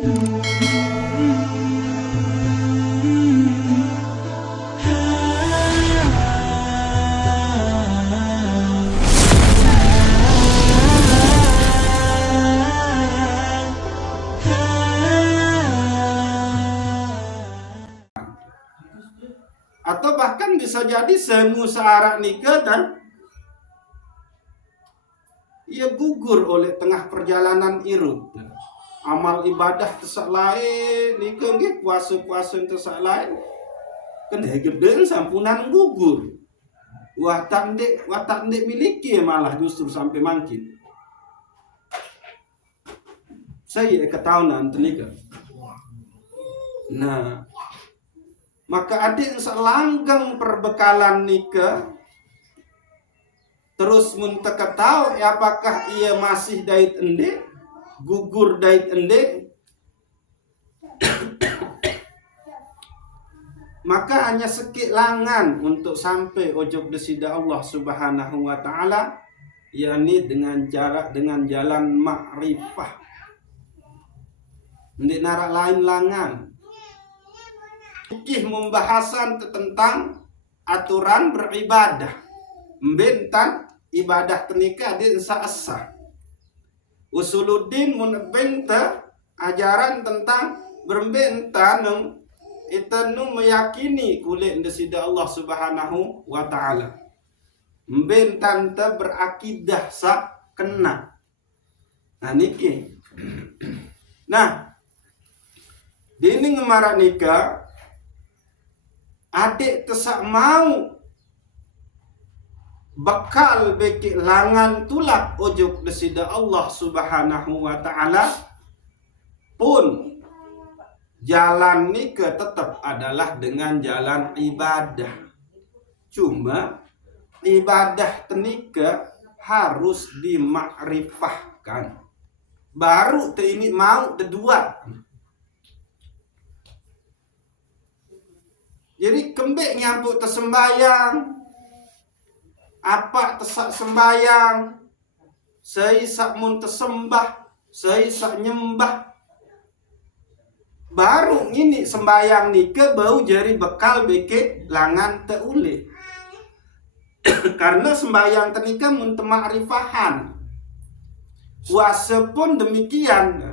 Atau bahkan bisa jadi semu searak nikah dan ia gugur oleh tengah perjalanan irut. Amal ibadah tesak lain, nikah nggih puasa-puasa tesak lain. Gede-gede sampunan gugur. Watak ndek miliki malah justru sampai mangkin. Saya ketahuan nikah. Nah, maka adik selanggeng perbekalan nikah terus muntaka tahu apakah ia masih dait ende gugur dait ende maka hanya sekik langan untuk sampai ojok desida Allah Subhanahu wa taala, yakni dengan jalan makrifah. Ndik narak lain langan. Fikih membahasan tentang aturan beribadah. Membentan ibadah tenika di asa. Usuluddin munbenta ajaran tentang berbentan itu meyakini kulit desida Allah Subhanahu wa taala. Membentan te berakidah sak kena. Nah niki. Nah, dini ngemarak nikah adik tesak mau bakal beki langan tulak ojuk desida Allah Subhanahu wa taala pun jalan nikah tetap adalah dengan jalan ibadah. Cuma ibadah tenika harus dimakrifahkan. Baru ini mau kedua. Jadi kembek nyampuk tersembayang, apa tesak sembayang, seisak mun tersembah, seisak nyembah, baru ini sembayang nika bau jari bekal beke langan teule. Karena sembayang tenika mun temakrifahan, puasa pun demikian.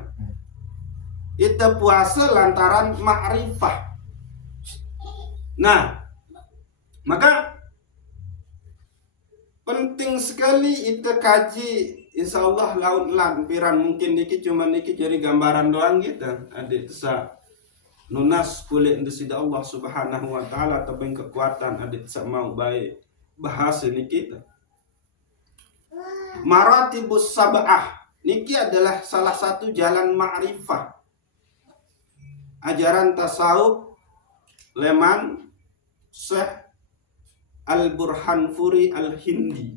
Itu puasa lantaran makrifah. Nah, maka penting sekali itu kaji. Insya Allah laut lampiran mungkin niki cuma niki jadi gambaran doang gitu. Adik sa nunas kulit desida Allah Subhanahu wa taala tebing kekuatan adik sa mau baik bahasa niki kita. Maratibus sab'ah niki adalah salah satu jalan ma'rifah. Ajaran tasawuf leman Syekh Al-Burhanfuri Al-Hindi.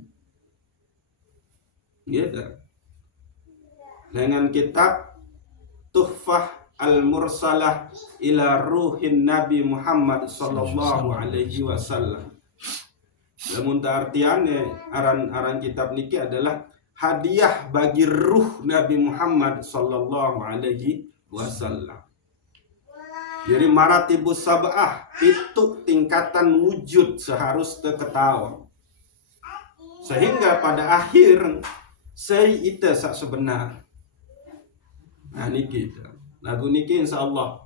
Gitu. Dengan kitab Tuhfah Al-Mursalah ila Ruhin Nabi Muhammad sallallahu alaihi wasallam. Lamun artiane aran kitab niki adalah hadiah bagi ruh Nabi Muhammad sallallahu alaihi wasallam. Jadi maratibus sab'ah itu tingkatan wujud seharusnya ketahuan. Sehingga pada akhir saya itu sak sebenar. Nah niki lagu niki insyaallah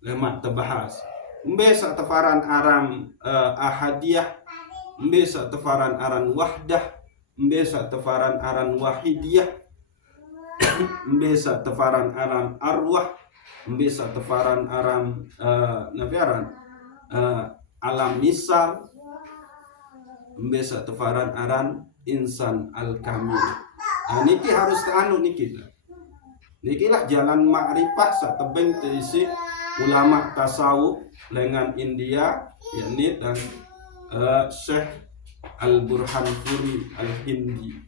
lemak terbahas. Mbesa tefaran aram ahadiyah, mbesa tefaran aran wahdah, mbesa tefaran aran wahidiyah, mbesa tefaran aran arwah, bisa tefaran aram alam misal, bisa tefaran aran insan al kamil. Nah, niki harus anu niki. Nikilah jalan makrifah satebeng terisi ulama tasawuf dengan India yakni dan Syekh Al-Burhanfuri Al-Hindi.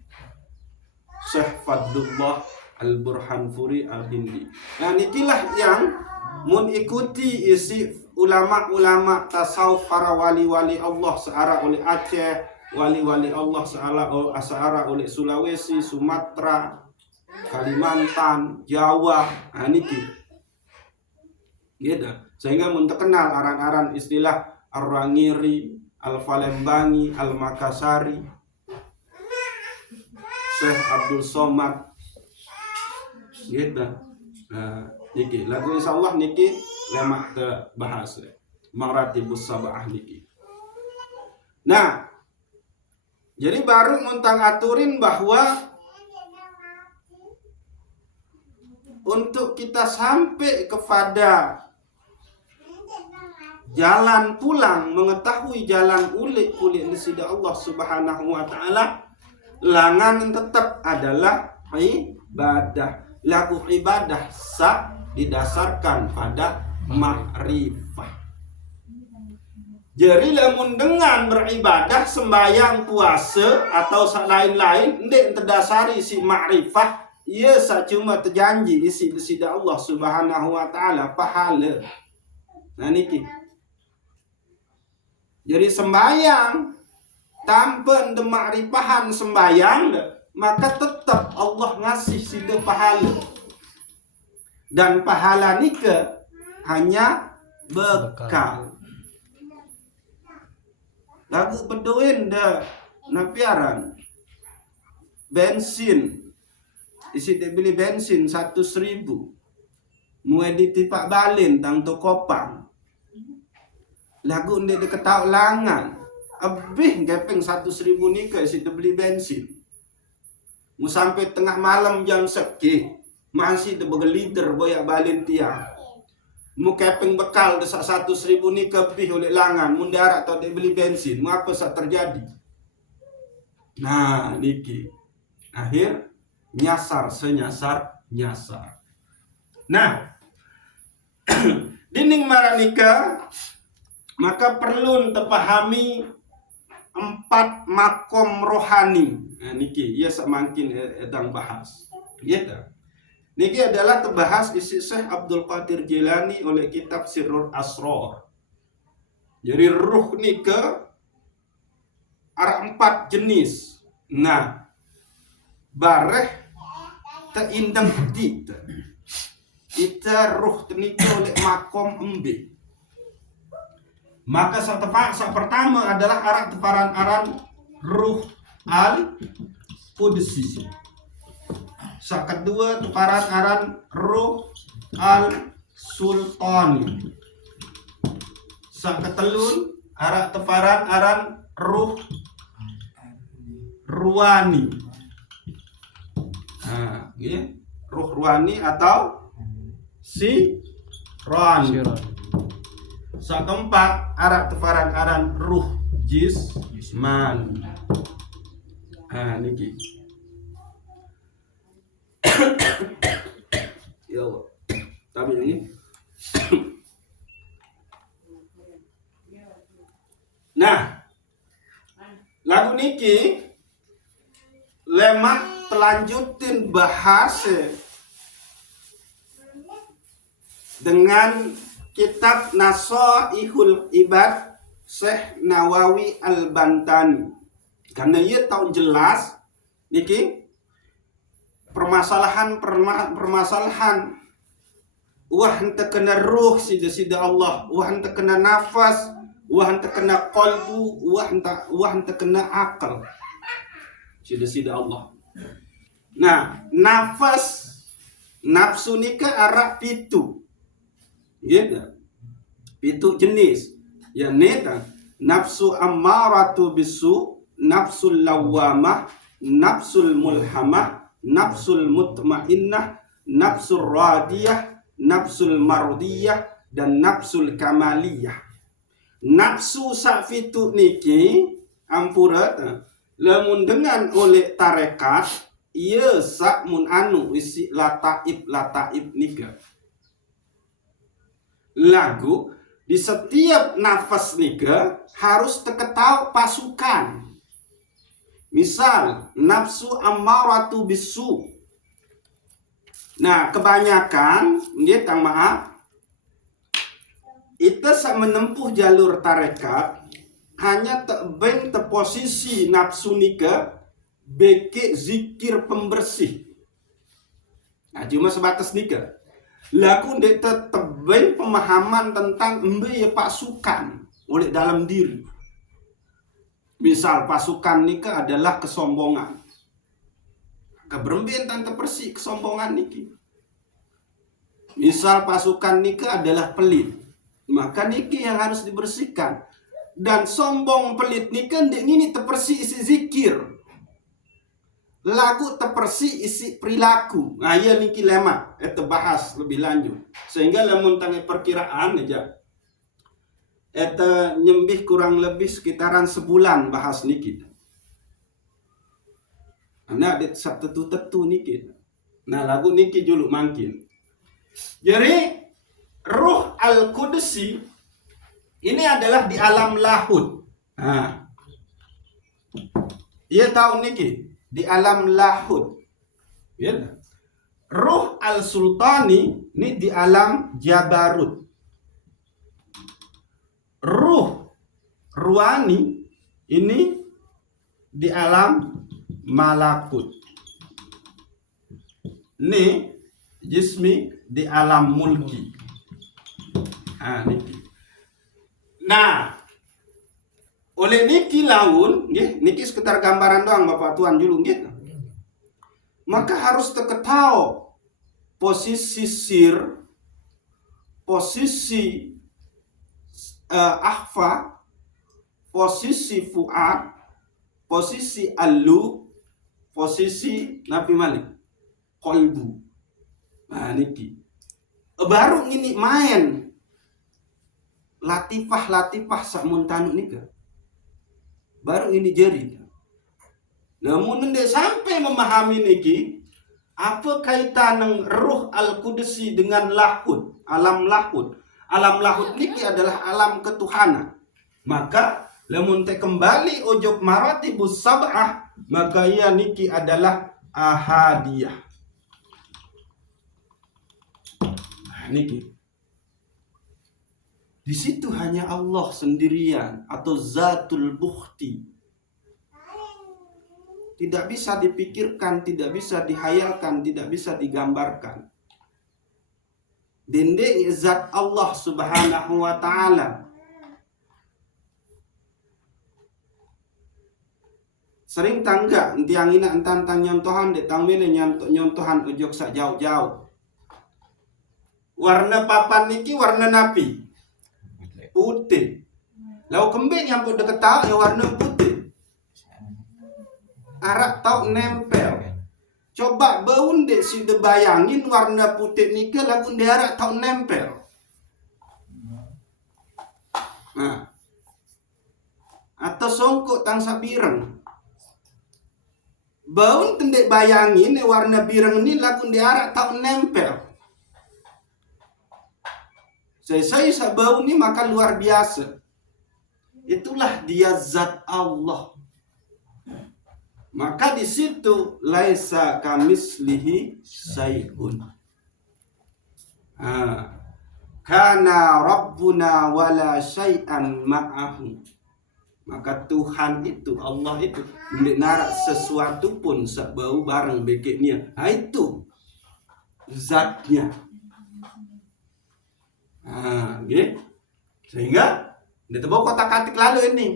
Syekh Fadlullah Al-Burhanfuri Al-Hindi. Nah nikilah yang mengikuti isi ulama-ulama tasawuf para wali-wali Allah searah oleh Aceh, wali-wali Allah searah oleh Sulawesi, Sumatera, Kalimantan, Jawa. Nah niki gitu. Sehingga mun terkenal aran-aran istilah Ar-Rangiri, Al-Falembangi, Al-Makassari, Syekh Abdul Somad gitu. Nah, niki lagu insyaallah niki lemak ke bahas Maratibus Sab'ah niki. Nah, jadi baru muntang aturin bahwa untuk kita sampai kepada jalan pulang, mengetahui jalan ulik-ulik nasidah Allah Subhanahu wa taala, langan tetap adalah ibadah. Lagu ibadah sah didasarkan pada ma'rifah. Jadi lamun dengan beribadah sembahyang puasa atau lain-lain ndek terdasari si ma'rifah, ia cuma terjanji isi nasidah Allah Subhanahu wa taala pahala. Nah niki. Jadi sembahyang tanpa ma'rifahan sembahyang, maka tetap Allah ngasih sida pahala. Dan pahala nika hanya bekal. Lagu pedoin dah napiaran bensin. Isi dia beli bensin 100.000. Mulai ditipak balin tang to kopang. Lagu ndek diketau langan. Abih gepeng 100.000 ni ke isi dia beli bensin. Mu sampai tengah malam jam seki masih de berliter boyak balin tiang. Mu kepeng bekal desak 100.000 ni ke bih oleh langan. Mu darat atau dia beli bensin. Mu apa sak terjadi? Nah, niki. Akhir nyasar senyasar. Nah, dinding maranika maka perlu terpahami 4 makom rohani. Nah, niki ia semakin edang bahas. Gitu. Niki adalah terbahas isi Syekh Abdul Qadir Jilani oleh kitab Sirrul Asrar. Jadi ruh nika ada 4 jenis. Nah, bareh teindang kita. Kita ruh tenika oleh makom embe. Maka sak pertama adalah arah teparan aran ruh al-Qudsi. Sak kedua teparan aran ruh al-Sultani. Sak ketelun arah teparan aran ruh Ruwani. Nah, ya. Ruh Ruwani atau si Ron. Sak keempat arah teparan aran ruh Jisman. Nah, niki. Ya Allah. Tapi ini. Nah, lagu niki lemak telanjutin bahas dengan kitab Nasaihul Ibad Syekh Nawawi Al-Bantani. Karena ia tahu jelas niki permasalahan wah henteu kena ruh sida Allah, wah henteu kena nafas, wah henteu kena qalbu, wah henteu kena akal sida Allah. Nah, nafsu nika arah pitu. Gitu. Pitu jenis. Ya neta nafsu ammaratu bisu, nafsul lawamah, nafsul mulhamah, nafsul mutmainnah, nafsul radiyah, nafsul mardiyah, dan nafsul kamaliyah. Nafsu safitu niki ampurat lamun dengan oleh tarekat ia sak mun anu isi lataib nika. Lagu di setiap nafas nika harus terketau pasukan. Misal nafsu ammaratu bisu. Nah, kebanyakan dia tang maaf itu menempuh jalur tarekat hanya tebeng posisi nafsu nika beke zikir pembersih. Nah, cuma sebatas nika. Laku dek tetebeng pemahaman tentang embe ya pasukan oleh dalam diri. Misal pasukan niki adalah kesombongan. Keberembien tante persi kesombongan niki. Misal pasukan niki adalah pelit. Maka niki yang harus dibersihkan. Dan sombong pelit niki ndek ngini tepersi isi zikir. Lagu tepersi isi perilaku. Nah iya niki lema. Itu bahas lebih lanjut. Sehingga lamun tangi perkiraan aja. Itu nyembih kurang lebih sekitaran sebulan bahas niki. Nah ada satu tetu niki. Nah lagu niki juluk mangkin. Jadi Ruh Al-Qudsi ini adalah di alam lahud. Nah, ia tahu niki di alam lahud. Ya. Ruh Al-Sultani ini di alam Jabarut. Ruh Ruani ini di alam Malakut. Ini jismi di alam mulki. Nah, oleh niki laun, niki sekitar gambaran doang Bapak Tuan julung gitu. Maka harus terketahui posisi sir, posisi akhfa, posisi fuad, posisi alu, posisi Nabi Malik, kolbu. Nah niki baru ini main latifah samuntanu nika. Baru ini jadi. Namun ndek sampai memahami niki, apa kaitan Ruh Al-Qudsi dengan lahud, alam lahud. Alam lahud niki adalah alam ketuhanan. Maka lamun te kembali ojok maratibus sab'ah, maka ia niki adalah ahadiyah. Nah, niki. Di situ hanya Allah sendirian atau zatul bukhti. Tidak bisa dipikirkan, tidak bisa dihayalkan, tidak bisa digambarkan. Dende zat Allah Subhanahu wa taala. Sering tangga tiang ina tantang nyontohan de tangmene nyontohan ujok sak jauh-jauh. Warna papan niki warna napi. Putih. Lau kembing yang deket tahu ya warna putih. Arak tau nempel. Coba baun dek si bayangin warna putih niki lagu arak tau nempel. Nah. Atau songkok tang sabireng. Baun tendek bayangin warna bireng ini lagu arak tau nempel. Saya sabau ini maka luar biasa. Itulah dia zat Allah. Maka di situ laisa kamislihi syai'un. Kana rabbuna wala syai'an ma'ahu. Maka Tuhan itu, Allah itu tidak narak sesuatu pun sebau bareng bekeknya. Itu zatnya. Okay. Sehingga ditebak kotak-katik lalu ini.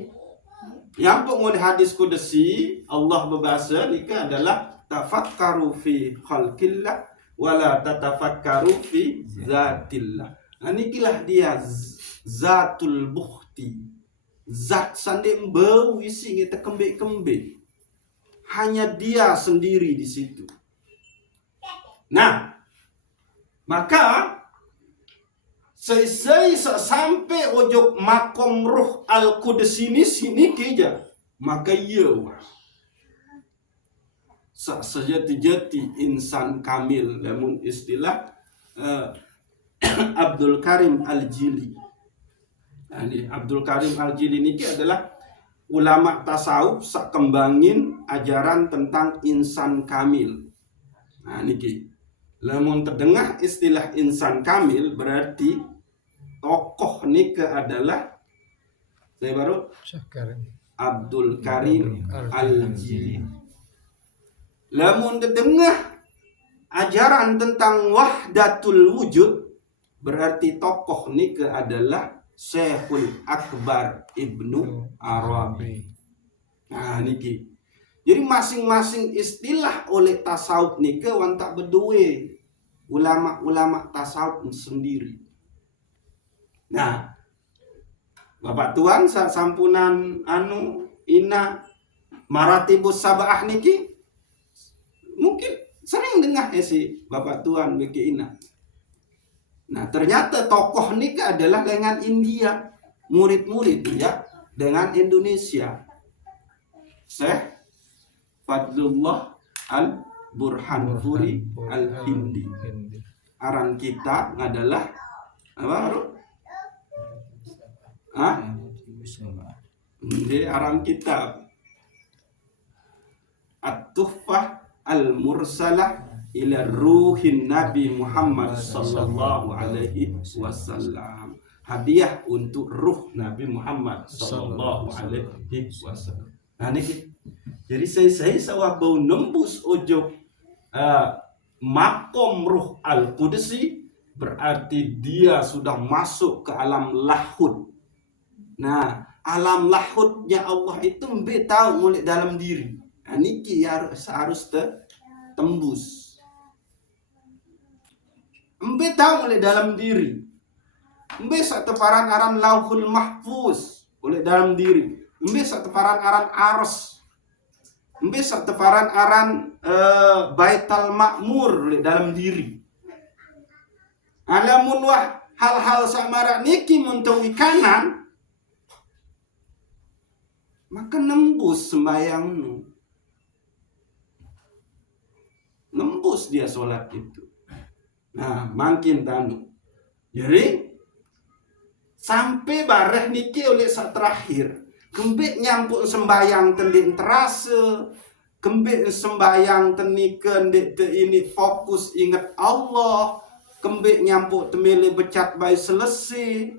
Yang pun hadis qudsi Allah berbahasa nika adalah tafakkaru fi khalqillah wala tatafakkaru fi zatillah. Nah nikilah dia zatul bukhti. Zat sande bau isi ngita kembe-kembe. Hanya dia sendiri di situ. Nah, maka Saya sampai ojok makom Ruh Al-Qudsi ini sini keja. Maka iya sejati-jati insan kamil. Namun istilah Abdul Karim Al-Jili. Nah, ini Abdul Karim Al-Jili ini adalah ulama tasawuf sak kembangin ajaran tentang insan kamil. Nah niki. Namun terdengar istilah insan kamil berarti tokoh nika adalah saya baru Abdul Karim Al-Jili. Lamun terdengar ajaran tentang wahdatul wujud, berarti tokoh ni adalah Syekhul Akbar Ibnu Arabi. Nah niki. Jadi masing-masing istilah oleh tasawuf nike wan tak berdua ulama-ulama tasawuf sendiri. Nah, Bapak Tuan sampunan ina maratibus sab'ah niki mungkin sering dengar si Bapak Tuan beki ina. Nah, ternyata tokoh niki adalah dengan India, murid-murid ya dengan Indonesia. Syekh Fadlullah Al-Burhanpuri Al-Hindi. Aran kita adalah apa? Jadi aran kitab At-Tuhfah Al-Mursalah ila ruhin Nabi Muhammad sallallahu alaihi wasallam. Hadiah untuk ruh Nabi Muhammad sallallahu alaihi wasallam. Nah niki. Jadi saya sawah bau nembus ojo makom ruh al-Qudsi, berarti dia sudah masuk ke alam lahud. Nah, alam lahudnya Allah itu mbe tahu mulai dalam diri. Nah, niki harus tembus. Mbe tahu mulai dalam diri. Mbe satu paran aran lauhul mahfuz oleh dalam diri. Mbe satu paran aran ars. Mbe satu paran aran baital makmur dalam diri. Alamun wah hal-hal samara niki muntawi kanan, maka nembus sembayangmu. Nembus dia sholat itu. Nah, makin tanu. Jadi sampai bareh niki oleh saat terakhir. Kembik nyampuk sembayang tendin terasa, kembik sembayang teniken ini fokus ingat Allah, kembik nyampuk temile becat baik selesai.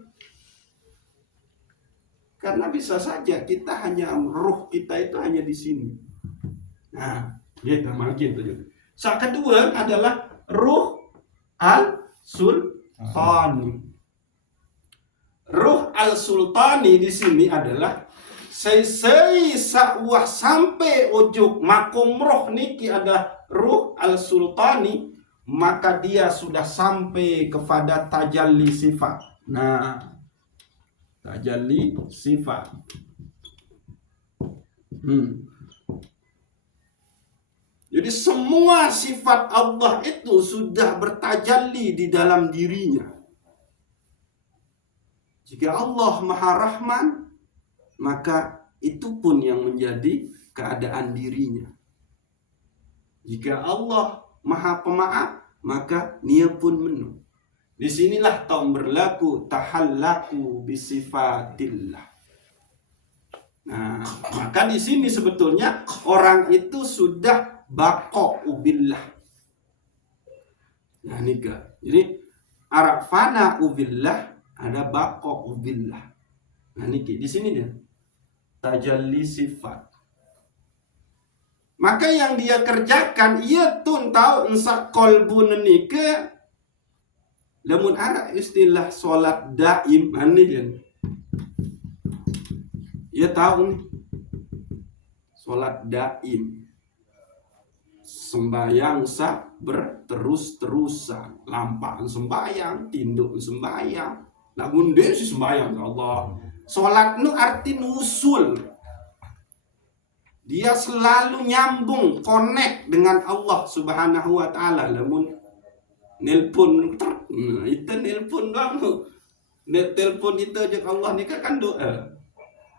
Karena bisa saja kita hanya ruh kita itu hanya di sini. Nah, kita makin tujuh. Yang kedua adalah ruh al-sultani. Ruh al-sultani di sini adalah Sei sa'wah sampai ujuk makom roh niki ada ruh al-sultani, maka dia sudah sampai kepada tajalli sifat. Nah, tajalli sifat. Jadi semua sifat Allah itu sudah bertajalli di dalam dirinya. Jika Allah Maha Rahman, maka itu pun yang menjadi keadaan dirinya. Jika Allah Maha Pemaaf, maka dia pun menu. Disinilah taum berlaku tahallaku bisifatillah. Nah, maka di sini sebetulnya orang itu sudah baqa'u billah. Nah, nikah. Jadi arafana ubillah, ada baqa'u billah. Nah, niki di sini dia tajalli sifat. Maka yang dia kerjakan, ia tun tahu ensak kolbun nike. Lamun ada istilah solat daim, ani dia. Ia tahu nih, solat daim, sembayang sak berterus-terusan, lampaan sembayang, tinduk sembayang, namun dia si sembayang Allah. Solat nu arti usul. Dia selalu nyambung, connect dengan Allah Subhanahu wa taala. Lamun nelpon itu nelpon bang. Telepon itu aja Allah ni kan doa.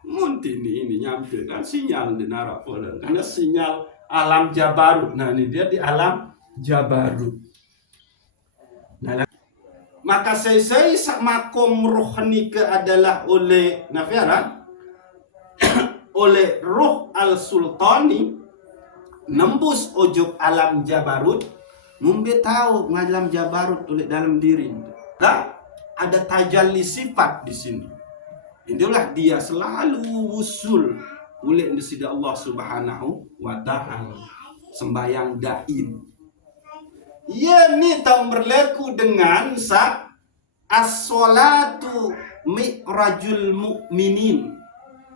Munti ini nyampe kan sinyal di narapola. Karena sinyal alam Jabarut. Nah, ini dia di alam Jabarut. Nah, maka saya makom rohani ke adalah oleh nafiaran oleh ruh al-sultani nembus ujub alam Jabarut, mumbe tahu ngalam Jabarut oleh dalam diri. Nah, ada tajalli sifat di sini. Itulah dia selalu usul oleh disida Allah Subhanahu wa taala. Sembayang daim. Ia ni tahu berlaku dengan as-salatu mi'rajul mu'minin.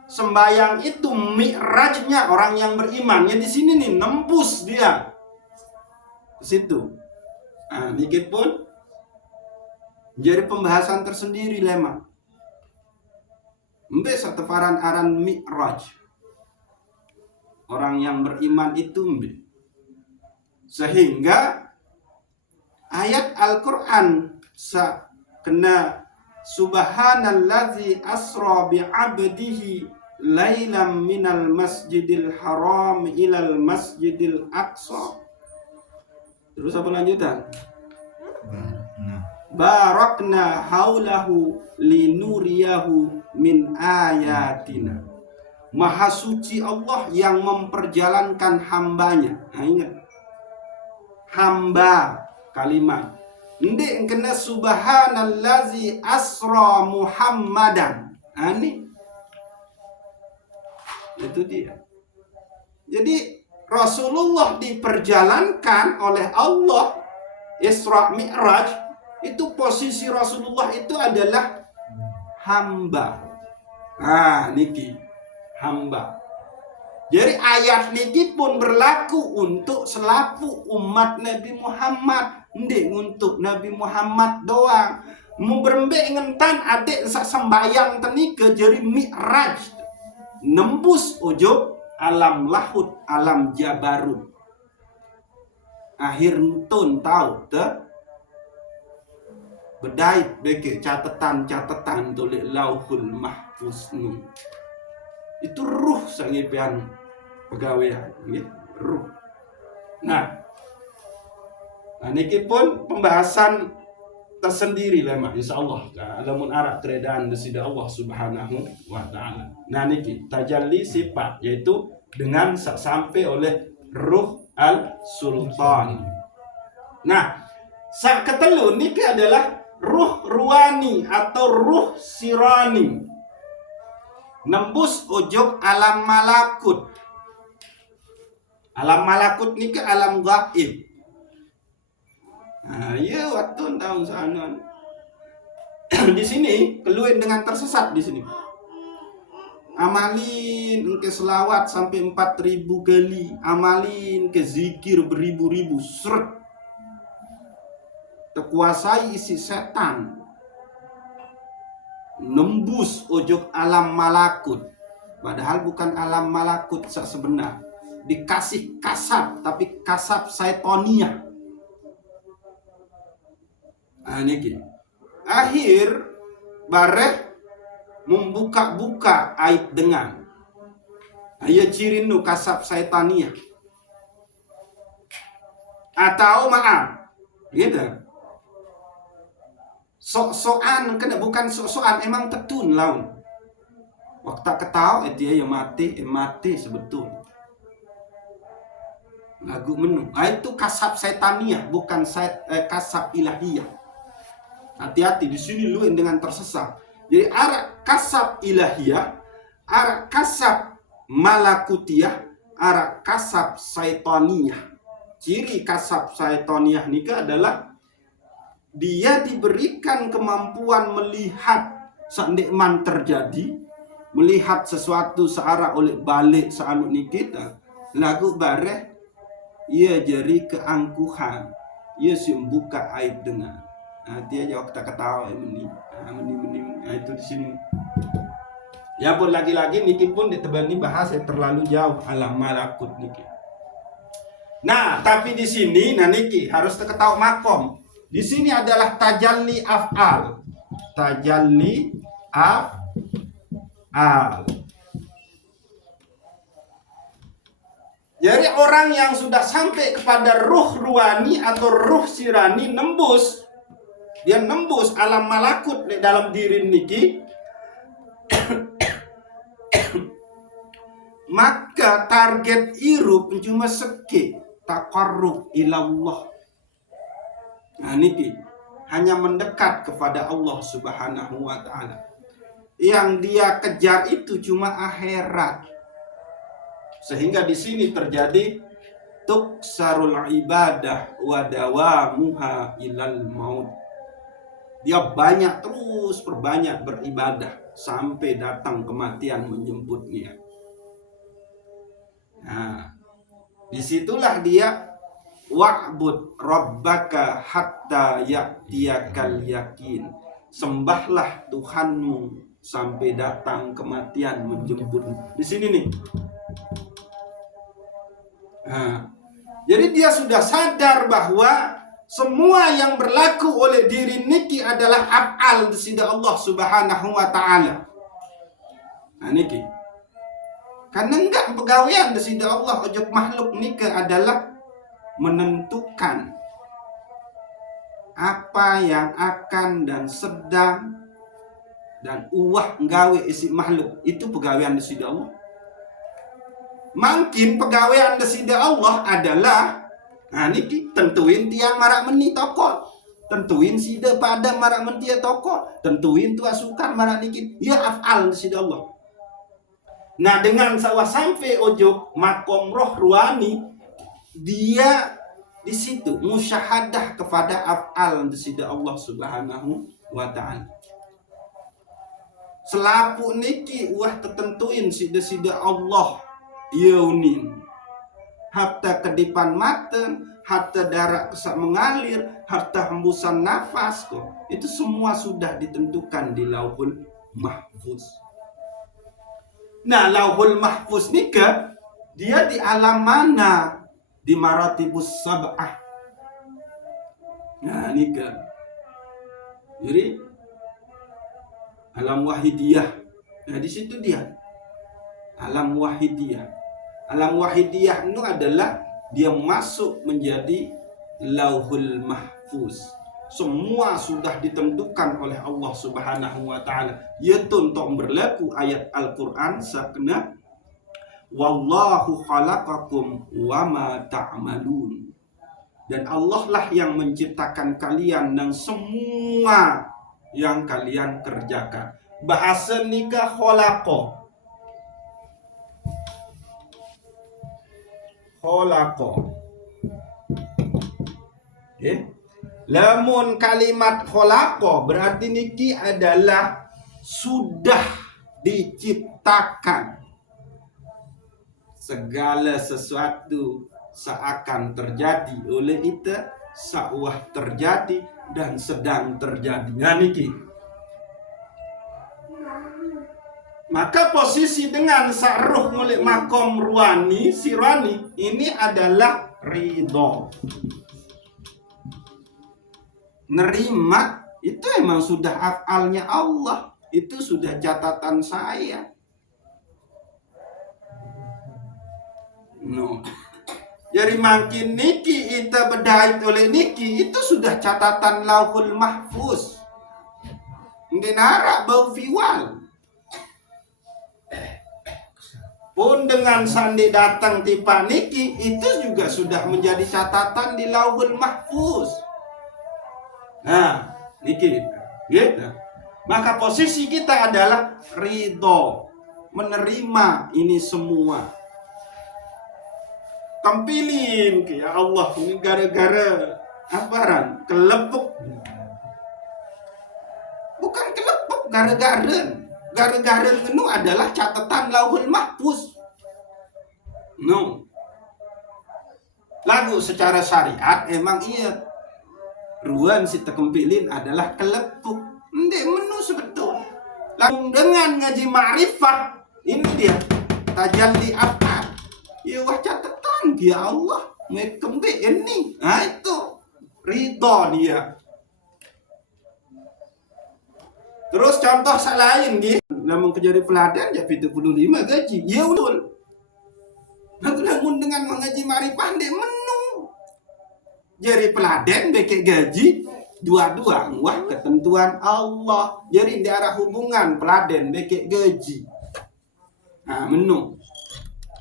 Sembayang itu mi'rajnya orang yang beriman. Ya di sini nih nembus dia ke situ. Nah, dikit pun jadi pembahasan tersendiri lema. Mbak satu aran mi'raj. Orang yang beriman itu mbak. Sehingga ayat Al-Quran kena subhanallazi asra bi'abdihi lailam minal masjidil haram ilal masjidil aqsa. Terus apa lanjutan? Barakna haulahu linuriyahu min ayatina. Maha suci Allah yang memperjalankan hambanya. Nah, ingat. Hamba kalimat. Ndek kena subhanallazi asra Muhammadan. Ini. Itu dia. Jadi Rasulullah diperjalankan oleh Allah Isra Mi'raj. Itu posisi Rasulullah itu adalah hamba. Nah, niki hamba. Jadi ayat niki pun berlaku untuk selaku umat Nabi Muhammad. Ndek untuk Nabi Muhammad doang. Mau berembek ngentan adik sembayang tenika jadi mi'raj. Nembus ojo alam lahut, alam jabarut. Akhir tun tahu te bedait beke catatan tulis lauhul mahfuz nu. Itu ruh sangipian pegawaian, gitu. Ruh. Nah, niki pun pembahasan tersendiri lah mak insyaallah. Alamun arak keredaan desida Allah Subhanahu wa taala. Nah niki tajalli sifat yaitu dengan sampai oleh ruh al-sultan. Nah, sak ketelu niki adalah ruh ruani atau ruh sirani. Nembus ujug alam malakut. Alam malakut ni ke alam gaib. Nah, ya waktu tahun sana. Di sini keluar dengan tersesat di sini. Amalin ke selawat sampai 4.000 kali. Amalin ke zikir beribu-ribu. Seret. Terkuasai isi setan. Nembus ujung alam malakut. Padahal bukan alam malakut sebenar. Dikasih kasab, tapi kasab syaitoniah. Nah, ini akhir bareh membuka-buka aib dengan. Ayo ciri nu kasab syaitoniah. Atau maaf, gitu. Sok-sokan kena bukan sok-sokan emang tetun laun. Waktu ketahu dia yang mati sebetul. Lagu menu. Itu kasab setaniah bukan kasab ilahiyah. Hati-hati di sini lu dengan tersesat. Jadi arah kasab ilahiyah, arah kasab malakutiyah, arah kasab syaitaniah. Ciri kasab syaitaniah nikah adalah dia diberikan kemampuan melihat senikman terjadi, melihat sesuatu searah oleh balik seanut ni kita. Lagu bareh, ia jadi keangkuhan, ia membuka aib dengan. Dia jawab tak ketawa ini, itu di sini. Ya pun lagi-lagi niki pun ditebani bahas yang terlalu jauh alam malakut niki. Nah, tapi di sini nah niki harus terketahui makom. Di sini adalah tajalli af'al. Tajalli af'al. Jadi orang yang sudah sampai kepada ruh ruani atau ruh sirani nembus. Dia nembus alam malakut di dalam diri niki. Maka target irup cuma seki taqarrub ilallah. Nah niki hanya mendekat kepada Allah Subhanahu wa taala. Yang dia kejar itu cuma akhirat. Sehingga di sini terjadi tuksarul ibadah wa dawamuha ilal maut. Dia banyak terus perbanyak beribadah sampai datang kematian menjemputnya. Nah, disitulah dia wa'bud rabbaka hatta ya'tiyakal yakin. Sembahlah Tuhanmu sampai datang kematian menjemputmu. Di sini nih. Nah, jadi dia sudah sadar bahwa semua yang berlaku oleh diri niki adalah af'al sida Allah Subhanahu wa taala. Nah niki. Karena enggak pegawaian sida Allah ojok makhluk niki adalah menentukan apa yang akan dan sedang dan uwah nggawe isi makhluk. Itu pegawaian sida Allah. Mungkin pegawaian sida Allah adalah nah niki tentuin tiang marak meni toko, tentuin sida pada marak mentia toko, tentuin tua sukar marak niki. Ya af'al sida Allah. Nah dengan sawah sampai ojo makom roh ruani, dia di situ musyahadah kepada af'al sida Allah Subhanahu wa taala. Selapu niki wah tertentuin sida Allah yaunin. Hatta kedipan mata, hatta darah kesak mengalir, hatta hembusan nafas kok. Itu semua sudah ditentukan di Lauhul Mahfuz. Nah, Lauhul Mahfuz nika dia di alam mana? Di maratibus sab'ah. Nah, nika. Jadi alam wahidiyah. Nah, di situ dia. Alam wahidiyah. Alam wahidiyah itu adalah dia masuk menjadi Lauhul Mahfuz. Semua sudah ditentukan oleh Allah Subhanahu wa taala. Yaitu untuk berlaku ayat Al-Qur'an sakna wallahu khalaqakum wama ta'malun. Dan Allah lah yang menciptakan kalian dan semua yang kalian kerjakan. Bahasa nikah khalaqa. Okay. Lamun kalimat khalaqa berarti niki adalah sudah diciptakan. Segala sesuatu seakan terjadi oleh itu, sawah terjadi dan sedang terjadi. Nah niki. Maka posisi dengan sa'ruh ngulik makom ruani, sirani, ini adalah ridho. Nerima, itu emang sudah af'alnya Allah. Itu sudah catatan saya. No. Jadi makin niki kita bedait oleh niki, itu sudah catatan Lauhul Mahfuz. Mungkin harap bau fiwal. Pun dengan sandi datang tipa niki, itu juga sudah menjadi catatan di Lauhul Mahfuz. Nah, niki gitu. Maka posisi kita adalah ridho, menerima ini semua. Tampilin ke ya Allah, ini gara-gara aparan kelepuk. Bukan kelepuk, gara-gara. Gara-gara itu adalah catatan Lauhul Mahfuz. No. Lagu secara syariat emang iya. Ruan si tekempilin adalah kelepuk. Ndek menu sebetul. Lalu dengan ngaji ma'rifah, ini dia tajalli af'al. Ya wah catatan dia Allah ngekembe ini. Nah itu ridho dia. Terus contoh lain dia, namun kejari peladan ya 75 gaji. Ya betul. Namun dengan mengaji marifah dia menu. Jari peladan beke gaji dua-dua wah ketentuan Allah. Jadi di arah hubungan peladan beke gaji. Nah menu.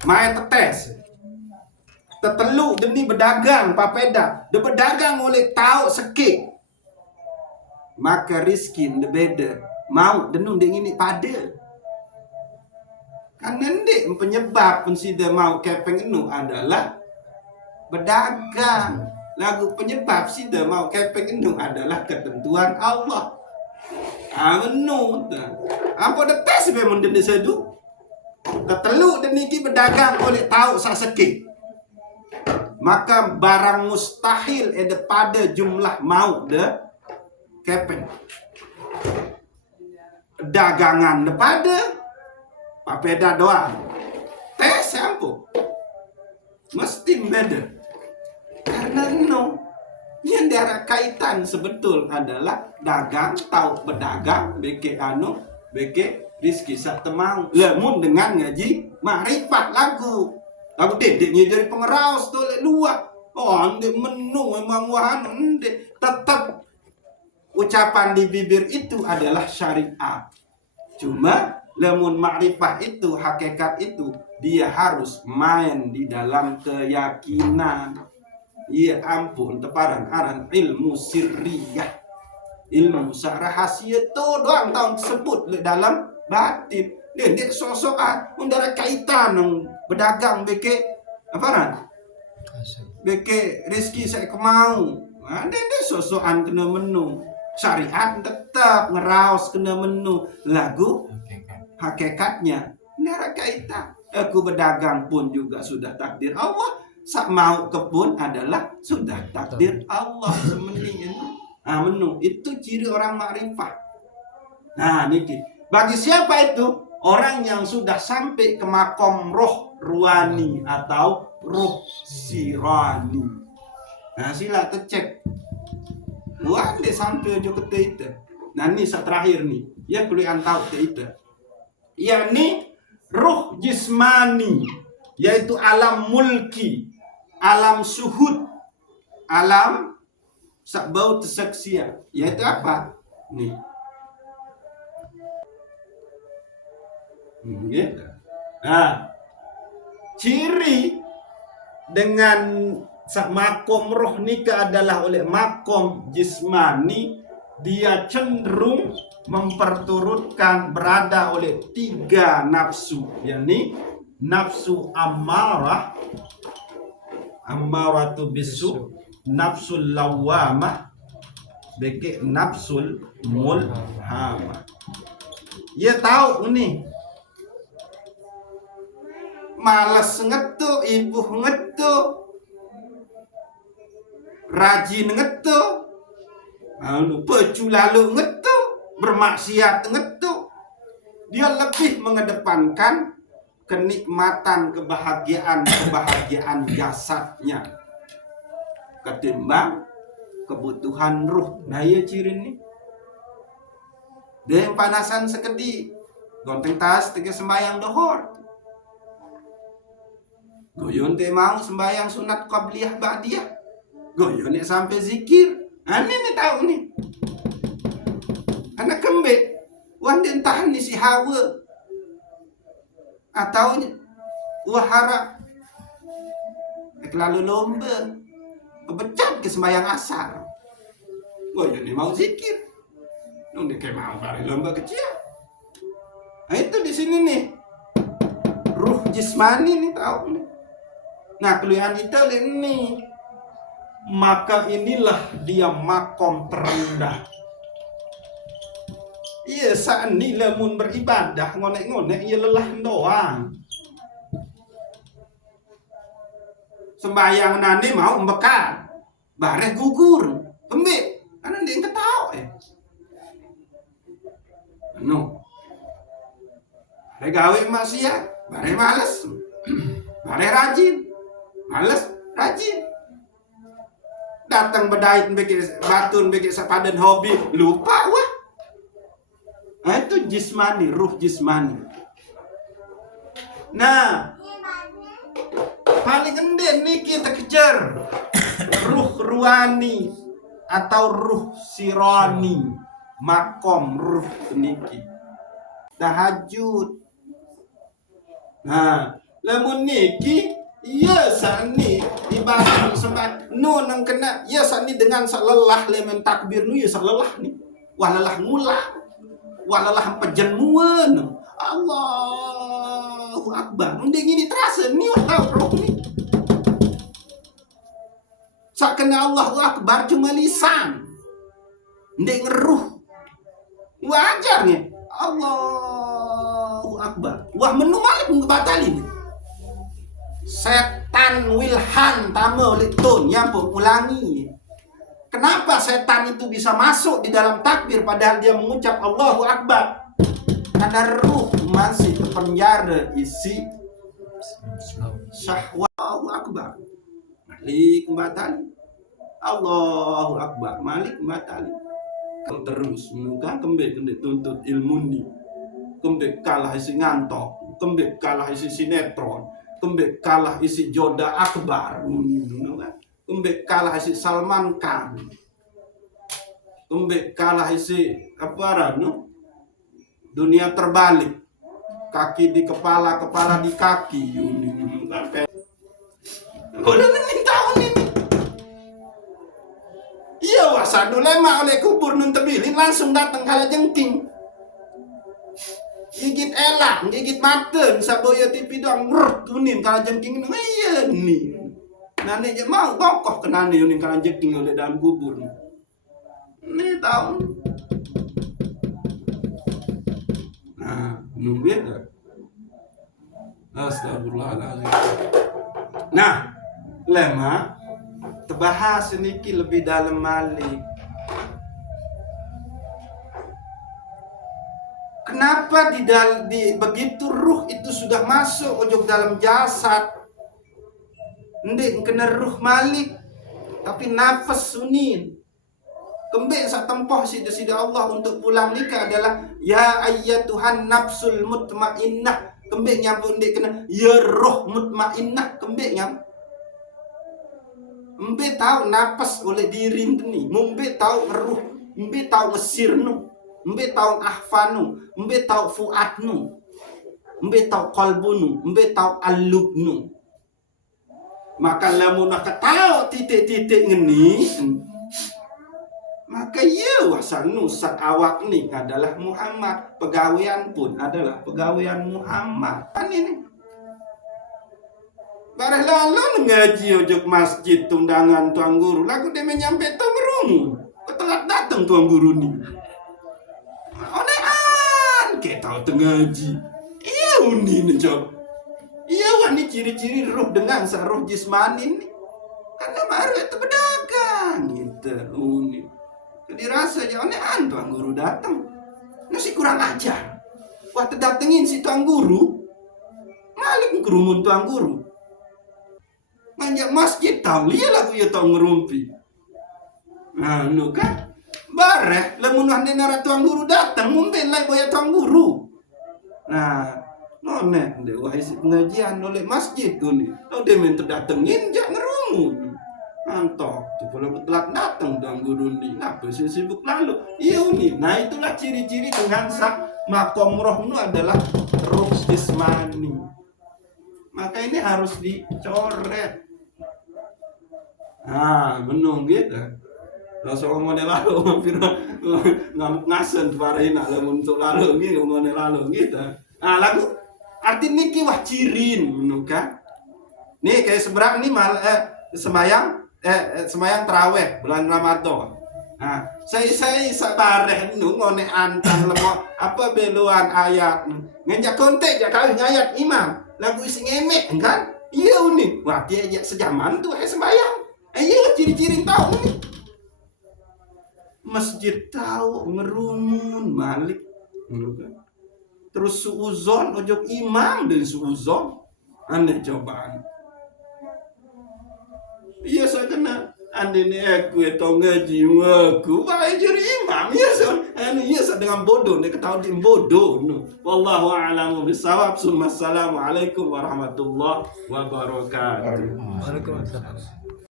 Mai tetes. Tetelu demi berdagang papeda. De berdagang oleh tahu sekik. Maka riskin de beda mau denun ding ini pada kan ngendek penyebab pensida mau kepeng enu adalah berdagang. Lagu penyebab sih dah mau kepeng itu adalah ketentuan Allah. Anu apa dah tes memang dia sedu. Ketelu dan niki berdagang oleh tahu sakit. Maka barang mustahil ada pada jumlah mau dah kepeng. Dagangan depada papeda doang. Tes apa? Mesti beda. Karena yang ada kaitan sebetul adalah dagang, tahu berdagang, beke rizki sak temang. Lemun dengan ngaji makrifat lagu dedeknya jadi pengeraus tuh luar. Oh, ande menu memang wahan ande tetap ucapan di bibir itu adalah syariat. Cuma lemun makrifat itu, hakikat itu dia harus main di dalam keyakinan. Iya ampun teparan aran ilmu sirriyah, ilmu rahasia itu doang tahun tersebut dalam batin. Dia sosokan undara kaitan berdagang beke apa ran? Beke rezeki saya kemau. Dia sosokan kena menu. Syariat tetap ngeraos kena menu. Lagu hakikatnya undara kaitan. Aku berdagang pun juga sudah takdir Allah. Sak mau kebun adalah sudah takdir Allah semeni menu itu ciri orang makrifat. Nah niki bagi siapa itu orang yang sudah sampai ke makom roh ruani atau roh sirani. Nah sila cek luar deh sampai aja ke itu. Nah ini saat terakhir nih ya kuliah tahu itu ya ini roh jismani yaitu alam mulki, alam suhud, alam sakbau tersaksia. Yaitu apa? Nih. Gitu. Nah, ciri dengan makom roh nikah adalah oleh makom jismani, dia cenderung memperturutkan berada oleh 3 nafsu, yakni nafsu ammarah, ammaratu bisu, nafsul lawamah, beke nafsul mulhamah. Ya tahu nih, malas ngetu, ibu ngetu, rajin ngetu, pecu lalu ngetu, bermaksiat ngetu. Dia lebih mengedepankan kenikmatan, kebahagiaan jasadnya ketimbang kebutuhan ruh. Nah iya ciri ini dia yang panasan sekedi gonteng tas tiga sembayang dohor goyon te mau sembayang sunat qabliyah ba'diyah goyon sampai zikir. Aneh nih tahu nih anak kembek wan tahan nih si hawa atau wahara lalu lomba kebecat ke sembahyang asar. Oh ya ini mau zikir nung dia kayak mau bari lomba kecil. Nah itu di sini nih ruh jismani nih tahu nih. Nah keluhan itu ini maka inilah dia makom terendah. Iya saat ini lamun beribadah ngonek-ngonek ia lelah doang. Sembayang nani mau membekal bareh gugur kembik karena dia yang ketawa bareh gawe maksiat bareh males bareh rajin males rajin datang bedait bikin batun bikin sepadan hobi lupa wah. Nah itu jismani, ruh jismani. Nah paling enden nih kita kejar ruh ruani atau ruh sirani, makom ruh niki tahajud. Nah lamun niki iya sani ibadah sembah nu nang kena iya sani dengan lelah lemen takbir nu iya lelah nih walalah ngulah walalah pejenuan Allahu Akbar. Mending ini terasa nih tahu roh nih. Sakena Allahu Akbar cuma lisan. Ndek ngeruh. Wajar nih. Allahu Akbar. Wah menu malik ngebatalin. Setan wilhan tama litun nyampur ulangi. Kenapa setan itu bisa masuk di dalam takbir padahal dia mengucap Allahu Akbar? Karena ruh masih terpenjara isi syahwat. Allahu Akbar. Malik batali. Allahu Akbar. Malik batali. Kalau terus muka kembali tuntut ilmu ni. Kembali kalah isi ngantok. Kembali kalah isi sinetron. Kembali kalah isi Joda Akbar. Kembali kalah isi Salman Khan. Kembali kalah isi apa no? Dunia terbalik. Kaki di kepala, kepala di kaki. Udah tahun ini. Iya wasadu lema oleh kubur nun tebilin langsung datang kala jengking. Gigit elang, gigit mata, saboya tipi doang mrrr kuning kala jengking. Iya nih. Nane je mau bokoh kenane nih kala jengking oleh dalam kubur. Nih tahun. Nah, nungguin. Astagfirullahaladzim. Nah, lema terbahas sedikit lebih dalam malik. Kenapa begitu ruh itu sudah masuk ojok dalam jasad, ndek kena ruh malik, tapi nafas sunin. Kembali saat tempoh sida Allah untuk pulang nikah adalah ya ayyatuhan nafsul mutmainnah. Kembali nyampun ndek kena ya roh mutmainnah kembali nyam. Mbe tahu napas oleh diri ni, mbe tahu ngeruh, mbe tahu ngesirnu, mbe tahu ahfanu, mbe tahu fuadnu, mbe tahu qalbunu, mbe tahu alubnu. Maka lamun nak tahu titik-titik ngeni, maka ya wasanu sak awak ni adalah Muhammad, pegawaian pun adalah pegawaian Muhammad. Kan ini. Barang lalu ngaji ojok masjid tundangan tuan guru. Lagu dia menyampai tuan guru. Ketelat datang tuan guru ni. Onean kita tahu tengaji. Iya uni nejok. Iya wani ciri-ciri roh dengan saroh jismani ni. Karena baru itu pedagang gitu uni. Jadi rasanya onean tuan guru datang. Nasi kurang ajar. Waktu datengin si tuan guru. Malik kerumun tuan guru. Banyak masjid tahu liya lagu ya tahu ngerumpi. Nah, nu kan bareh lamun ande nara tuang guru datang mumpen lai boya tuang guru. Nah, none de wahai si pengajian oleh masjid uni. Lo de men terdatengin jak ngerumun. Antok, tu pula telat datang tuang guru ni. Ngapa sih sibuk lalu? Iya uni. Nah, itulah ciri-ciri dengan sak makom roh nu adalah roh jismani. Maka ini harus dicoret. Nah, menung gitu. Langsung ngomongnya lalu, mampir ngamuk ngasen parahin lalu untuk lalu gitu, ngomongnya lalu gitu. Nah, lagu arti niki wah cirin, menung kan? Nih kayak seberang nih semayang terawih bulan Ramadan. Nah, saya sabareh nu ngone antang lemok apa beluan ayat. Ngejak kontek jak kawin ayat imam. Lagu isi ngemek kan? Iya uni. Wah dia aja sejaman tuh sembahyang. Iya ciri-ciri tahu nih. Masjid tahu ngerumun malik. Terus suuzon ojok imam dan suuzon. Aneh cobaan. Iya saya kena. Ande ni aku itu ngaji aku. Baik jadi imam. Iya saya dengan bodoh. Dia ketahui dia bodoh. Wallahu a'lamu bishawab. Assalamualaikum warahmatullahi wabarakatuh. Waalaikumsalam.